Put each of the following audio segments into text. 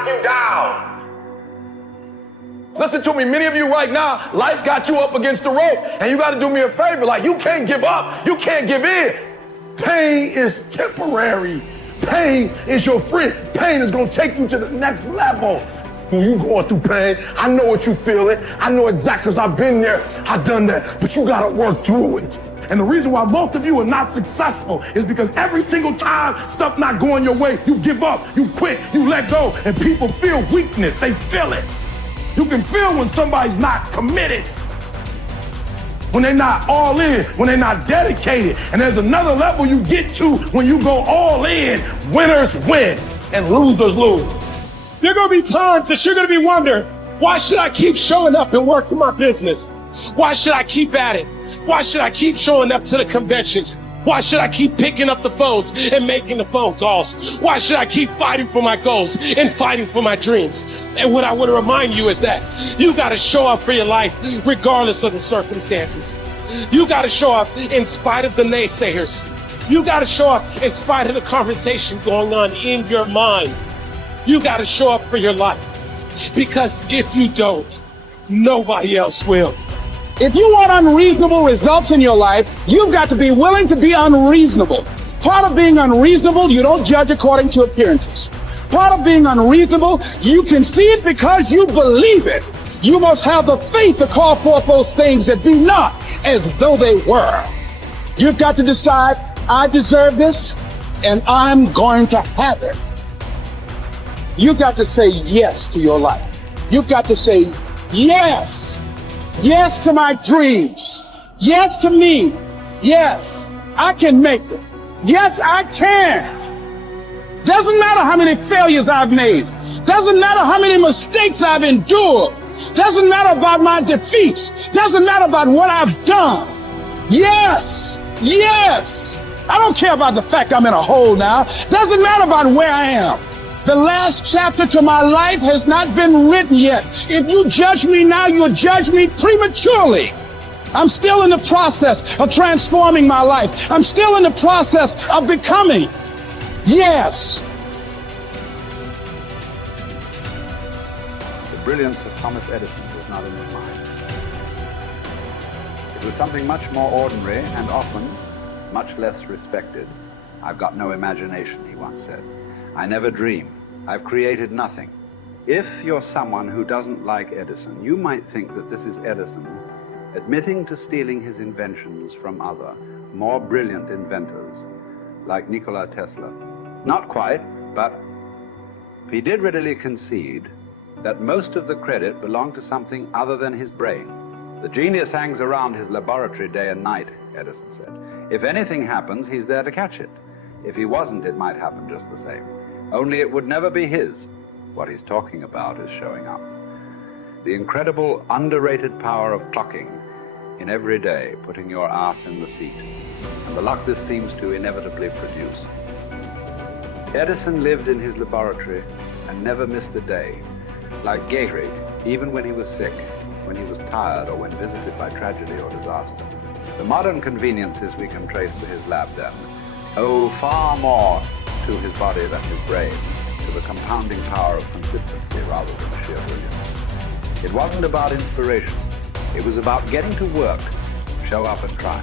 knock you down. Listen to me, many of you right now, life's got you up against the rope, and you got to do me a favor. Like, you can't give up. You can't give in. Pain is temporary. Pain is your friend. Pain is going to take you to the next level. When you going through pain, I know what you feeling. I know exactly, because I've been there. I've done that. But you got to work through it. And the reason why most of you are not successful is because every single time stuff not going your way, you give up, you quit, you let go, and people feel weakness. They feel it. You can feel when somebody's not committed, when they're not all in, when they're not dedicated. And there's another level you get to when you go all in. Winners win and losers lose. There are going to be times that you're going to be wondering, why should I keep showing up and working my business? Why should I keep at it? Why should I keep showing up to the conventions? Why should I keep picking up the phones and making the phone calls? Why should I keep fighting for my goals and fighting for my dreams? And what I want to remind you is that you got to show up for your life regardless of the circumstances. You got to show up in spite of the naysayers. You got to show up in spite of the conversation going on in your mind. You got to show up for your life, because if you don't, nobody else will. If you want unreasonable results in your life, you've got to be willing to be unreasonable. Part of being unreasonable, you don't judge according to appearances. Part of being unreasonable, you can see it because you believe it. You must have the faith to call forth those things that be not as though they were. You've got to decide, I deserve this, and I'm going to have it. You've got to say yes to your life. You've got to say yes. Yes to my dreams. Yes to me. Yes, I can make it. Yes, I can. Doesn't matter how many failures I've made. Doesn't matter how many mistakes I've endured. Doesn't matter about my defeats. Doesn't matter about what I've done. Yes, yes. I don't care about the fact I'm in a hole now. Doesn't matter about where I am. The last chapter to my life has not been written yet. If you judge me now, you'll judge me prematurely. I'm still in the process of transforming my life. I'm still in the process of becoming. Yes. The brilliance of Thomas Edison was not in his mind. It was something much more ordinary and often much less respected. I've got no imagination, he once said. I never dream. I've created nothing. If you're someone who doesn't like Edison, you might think that this is Edison admitting to stealing his inventions from other, more brilliant inventors, like Nikola Tesla. Not quite, but he did readily concede that most of the credit belonged to something other than his brain. The genius hangs around his laboratory day and night, Edison said. If anything happens, he's there to catch it. If he wasn't, it might happen just the same. Only it would never be his. What he's talking about is showing up. The incredible, underrated power of clocking in every day, putting your ass in the seat, and the luck this seems to inevitably produce. Edison lived in his laboratory and never missed a day. Like Gehrig, even when he was sick, when he was tired, or when visited by tragedy or disaster. The modern conveniences we can trace to his lab den owe far more to his body than his brain, to the compounding power of consistency rather than sheer brilliance. It wasn't about inspiration. It was about getting to work, show up and try.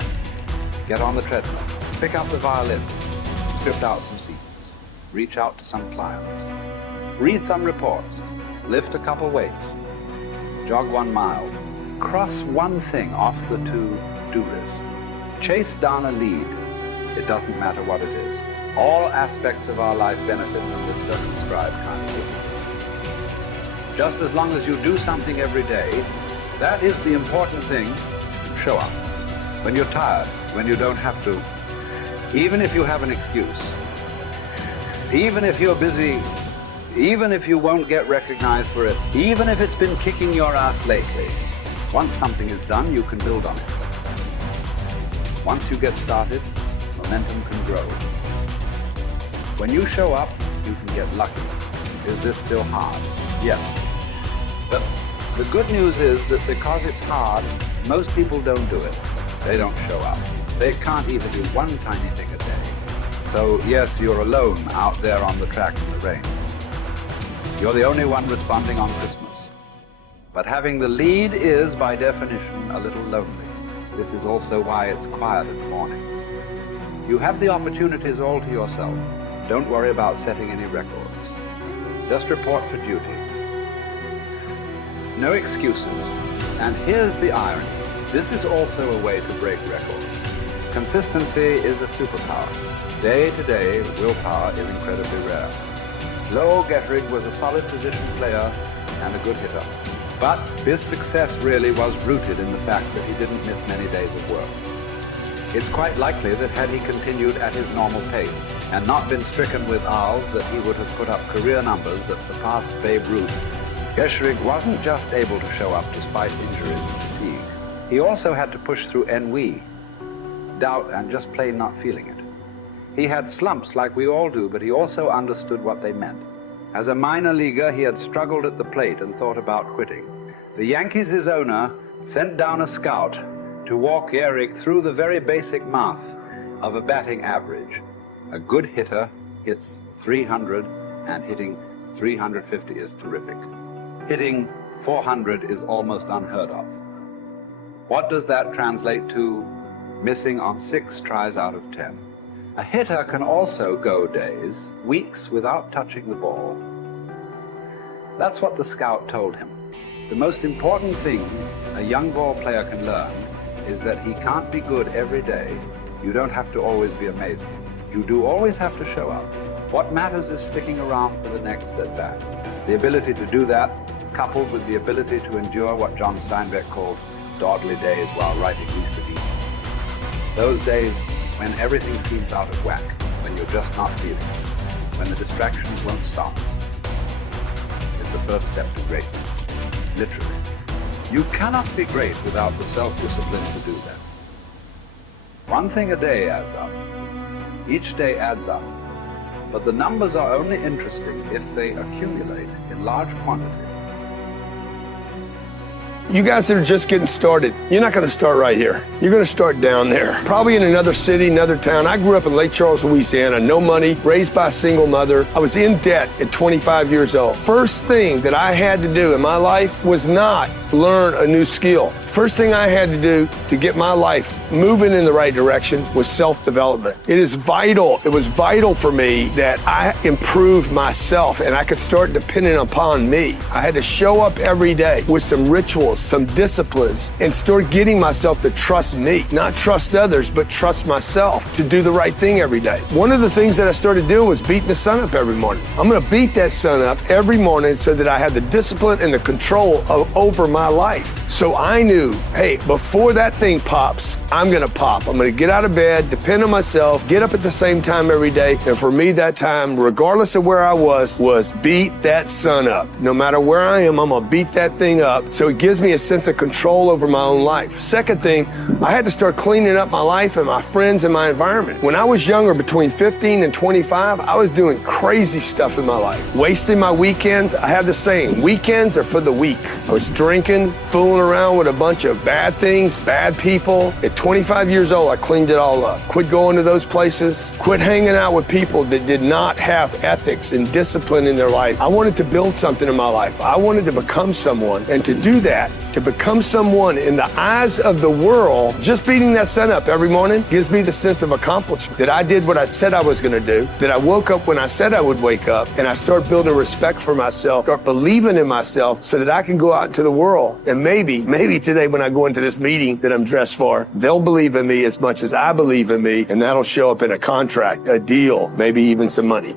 Get on the treadmill, pick up the violin, script out some sequence, reach out to some clients, read some reports, lift a couple weights, jog 1 mile, cross one thing off the to-do list, chase down a lead. It doesn't matter what it is. All aspects of our life benefit from this circumscribed kind of wisdom. Just as long as you do something every day, that is the important thing. Show up. When you're tired, when you don't have to, even if you have an excuse, even if you're busy, even if you won't get recognized for it, even if it's been kicking your ass lately, once something is done, you can build on it. Once you get started, momentum can grow. When you show up, you can get lucky. Is this still hard? Yes. But the good news is that because it's hard, most people don't do it. They don't show up. They can't even do one tiny thing a day. So yes, you're alone out there on the track in the rain. You're the only one responding on Christmas. But having the lead is, by definition, a little lonely. This is also why it's quiet in the morning. You have the opportunities all to yourself. Don't worry about setting any records. Just report for duty. No excuses. And here's the irony. This is also a way to break records. Consistency is a superpower. Day to day, willpower is incredibly rare. Lowell Getterig was a solid position player and a good hitter. But his success really was rooted in the fact that he didn't miss many days of work. It's quite likely that had he continued at his normal pace and not been stricken with Arles, that he would have put up career numbers that surpassed Babe Ruth. Getterig wasn't just able to show up despite injuries and fatigue. He also had to push through ennui, doubt, and just plain not feeling it. He had slumps like we all do, but he also understood what they meant. As a minor leaguer, he had struggled at the plate and thought about quitting. The Yankees' owner sent down a scout to walk Gehrig through the very basic math of a batting average. A good hitter hits 300, and hitting 350 is terrific. Hitting 400 is almost unheard of. What does that translate to? Missing on 6 tries out of 10. A hitter can also go days, weeks without touching the ball. That's what the scout told him. The most important thing a young ball player can learn is that he can't be good every day. You don't have to always be amazing. You do always have to show up. What matters is sticking around for the next at-bat. The ability to do that, coupled with the ability to endure what John Steinbeck called dawdly days while writing Easter Eve. Those days when everything seems out of whack, when you're just not feeling it, when the distractions won't stop, is the first step to greatness, literally. You cannot be great without the self-discipline to do that. One thing a day adds up. Each day adds up. But the numbers are only interesting if they accumulate in large quantities. You guys that are just getting started, you're not going to start right here. You're going to start down there, probably in another city, another town. I grew up in Lake Charles, Louisiana, no money, raised by a single mother. I was in debt at 25 years old. First thing that I had to do in my life was not learn a new skill. First thing I had to do to get my life moving in the right direction was self-development. It is vital. It was vital for me that I improved myself and I could start depending upon me. I had to show up every day with some rituals, some disciplines, and start getting myself to trust me, not trust others, but trust myself to do the right thing every day. One of the things that I started doing was beating the sun up every morning. I'm going to beat that sun up every morning so that I have the discipline and the control over my life. So I knew, hey, before that thing pops, I'm going to pop. I'm going to get out of bed, depend on myself, get up at the same time every day. And for me, that time, regardless of where I was beat that sun up. No matter where I am, I'm going to beat that thing up. So it gives me a sense of control over my own life. Second thing, I had to start cleaning up my life and my friends and my environment. When I was younger, between 15 and 25, I was doing crazy stuff in my life. Wasting my weekends. I have the saying, weekends are for the weak. I was drinking, fooling around with a bunch of bad things, bad people. At 25 years old, I cleaned it all up. Quit going to those places. Quit hanging out with people that did not have ethics and discipline in their life. I wanted to build something in my life. I wanted to become someone. And to do that, to become someone in the eyes of the world, just beating that sun up every morning gives me the sense of accomplishment. That I did what I said I was going to do. That I woke up when I said I would wake up. And I start building respect for myself, start believing in myself so that I can go out into the world. And maybe today when I go into this meeting that I'm dressed for, they'll believe in me as much as I believe in me. And that'll show up in a contract, a deal, maybe even some money.